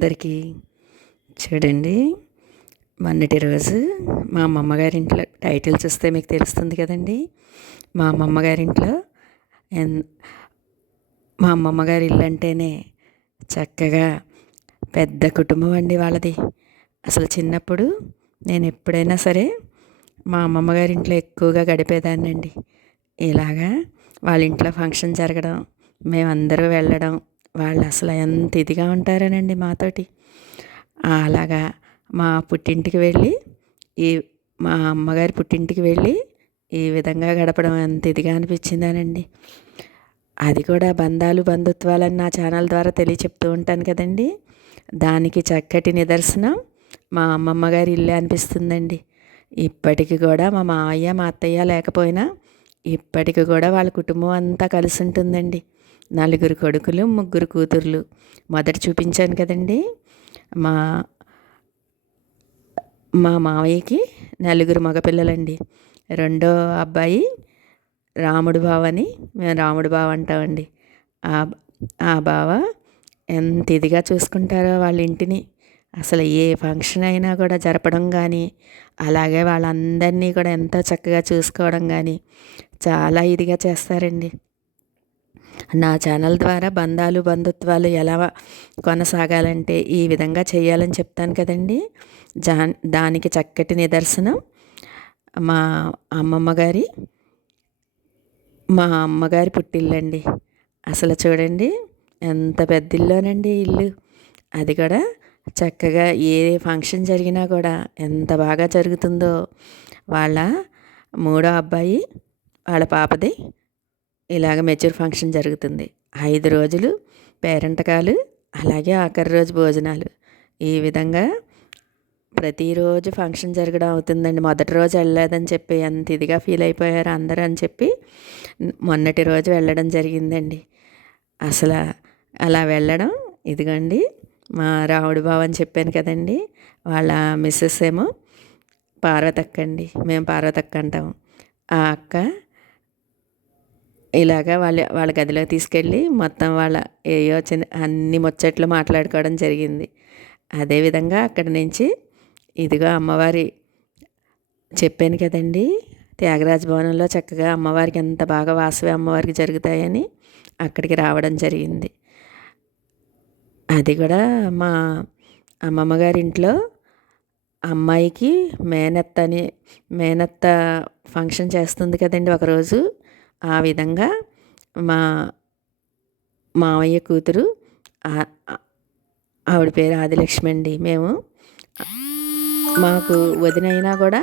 అందరికీ చూడండి. మొన్నటి రోజు మా అమ్మమ్మగారింట్లో టైటిల్ చూస్తే మీకు తెలుస్తుంది కదండి. మా అమ్మమ్మగారింట్లో ఎన్ మా అమ్మమ్మగారి ఇల్లు అంటేనే చక్కగా పెద్ద కుటుంబం అండి వాళ్ళది. అసలు చిన్నప్పుడు నేను ఎప్పుడైనా సరే మా అమ్మమ్మగారింట్లో ఎక్కువగా గడిపేదాన్నండి. ఇలాగా వాళ్ళ ఇంట్లో ఫంక్షన్ జరగడం, మేమందరూ వెళ్ళడం, వాళ్ళు అసలు ఎంత ఇదిగా ఉంటారనండి మాతోటి. అలాగా మా పుట్టింటికి వెళ్ళి ఈ మా అమ్మగారి పుట్టింటికి వెళ్ళి ఈ విధంగా గడపడం ఎంత ఇదిగా అనిపించిందానండి. అది కూడా బంధాలు బంధుత్వాలని నా ఛానల్ ద్వారా తెలియచెప్తూ ఉంటాను కదండి. దానికి చక్కటి నిదర్శనం మా అమ్మమ్మ గారి ఇల్లే అనిపిస్తుందండి. ఇప్పటికి కూడా మా మావయ్య మా అత్తయ్య లేకపోయినా ఇప్పటికి కూడా వాళ్ళ కుటుంబం అంతా కలిసి ఉంటుందండి. 4 కొడుకులు 3 కూతుర్లు. మొదట చూపించాను కదండి. మా మా మావయ్యకి 4 మగపిల్లలండి. రెండో అబ్బాయి రాముడు బావ అని మేము రాముడు బావ అంటామండి. ఆ ఆ బావ ఎంత ఇదిగా చూసుకుంటారో వాళ్ళ ఇంటిని. అసలు ఏ ఫంక్షన్ అయినా కూడా జరపడం కానీ, అలాగే వాళ్ళందరినీ కూడా ఎంతో చక్కగా చూసుకోవడం కానీ చాలా ఇదిగా చేస్తారండి. నా ఛానల్ ద్వారా బంధాలు బంధుత్వాలు ఎలా కొనసాగాలంటే ఈ విధంగా చేయాలని చెప్తాను కదండి. దానికి చక్కటి నిదర్శనం మా అమ్మమ్మ గారి మా అమ్మగారి పుట్టిల్లండి. అసలు చూడండి ఎంత పెద్ద ఇల్లోనండి ఇల్లు. అది కూడా చక్కగా ఏ ఫంక్షన్ జరిగినా కూడా ఎంత బాగా జరుగుతుందో. వాళ్ళ మూడో అబ్బాయి వాళ్ళ పాపది ఇలాగ మెచ్యూర్ ఫంక్షన్ జరుగుతుంది. 5 రోజులు పేరంటకాలు, అలాగే ఆఖరి రోజు భోజనాలు. ఈ విధంగా ప్రతిరోజు ఫంక్షన్ జరగడం అవుతుందండి. మొదటి రోజు వెళ్ళలేదని చెప్పి ఎంత ఇదిగా ఫీల్ అయిపోయారు అందరూ అని చెప్పి మొన్నటి రోజు వెళ్ళడం జరిగిందండి. అసలు అలా వెళ్ళడం ఇదిగోండి మా రాముడు బావ అని చెప్పాను కదండి. వాళ్ళ మిస్సెస్ ఏమో పార్వతక్క అండి. మేము పార్వతక్క అంటాము. ఆ అక్క ఇలాగా వాళ్ళ గదిలో తీసుకెళ్ళి మొత్తం వాళ్ళ ఏయో చిన్న అన్ని ముచ్చట్లు మాట్లాడుకోవడం జరిగింది. అదేవిధంగా అక్కడి నుంచి ఇదిగో అమ్మవారి చెప్పాను కదండి. త్యాగరాజ భవనంలో చక్కగా అమ్మవారికి ఎంత బాగా వాసవి అమ్మవారికి జరుగుతాయని అక్కడికి రావడం జరిగింది. అది కూడా మా అమ్మమ్మ గారి ఇంట్లో అమ్మాయికి మేనత్త ఫంక్షన్ చేస్తుంది కదండి ఒకరోజు. ఆ విధంగా మా మావయ్య కూతురు ఆవిడ పేరు ఆదిలక్ష్మి అండి. మాకు వదినైనా కూడా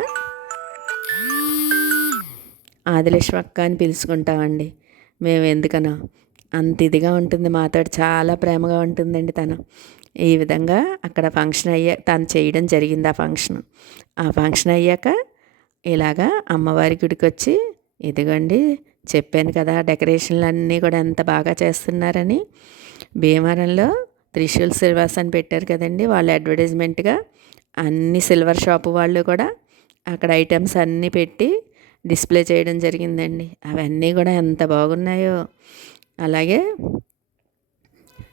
ఆదిలక్ష్మి అక్క అని పిలుచుకుంటామండి. మేము ఎందుకనో అంత ఇదిగా ఉంటుంది మాతో, చాలా ప్రేమగా ఉంటుందండి తను. ఈ విధంగా అక్కడ ఫంక్షన్ తను చేయడం జరిగింది. ఆ ఫంక్షన్ అయ్యాక ఇలాగా అమ్మవారి గుడికి వచ్చి ఇదిగోండి చెప్పాను కదా డెకరేషన్లు అన్నీ కూడా ఎంత బాగా చేస్తున్నారని. భీమవరంలో త్రిశూల్ సిల్వర్స్ అని పెట్టారు కదండి. వాళ్ళు అడ్వర్టైజ్మెంట్గా అన్ని సిల్వర్ షాపు వాళ్ళు కూడా అక్కడ ఐటమ్స్ అన్నీ పెట్టి డిస్ప్లే చేయడం జరిగిందండి. అవన్నీ కూడా ఎంత బాగున్నాయో. అలాగే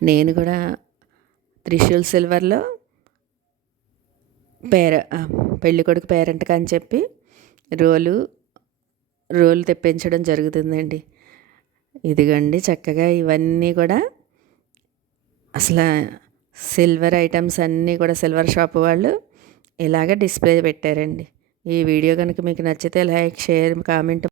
నేను కూడా త్రిశూల్ సిల్వర్లో పెళ్ళికొడుకు పేరెంట్కి అని చెప్పి రోలు తెప్పించడం జరుగుతుందండి. ఇదిగోండి చక్కగా ఇవన్నీ కూడా అసలు సిల్వర్ ఐటమ్స్ అన్నీ కూడా సిల్వర్ షాప్ వాళ్ళు ఇలాగ డిస్ప్లే పెట్టారండి. ఈ వీడియో కనుక మీకు నచ్చితే లైక్, షేర్, కామెంట్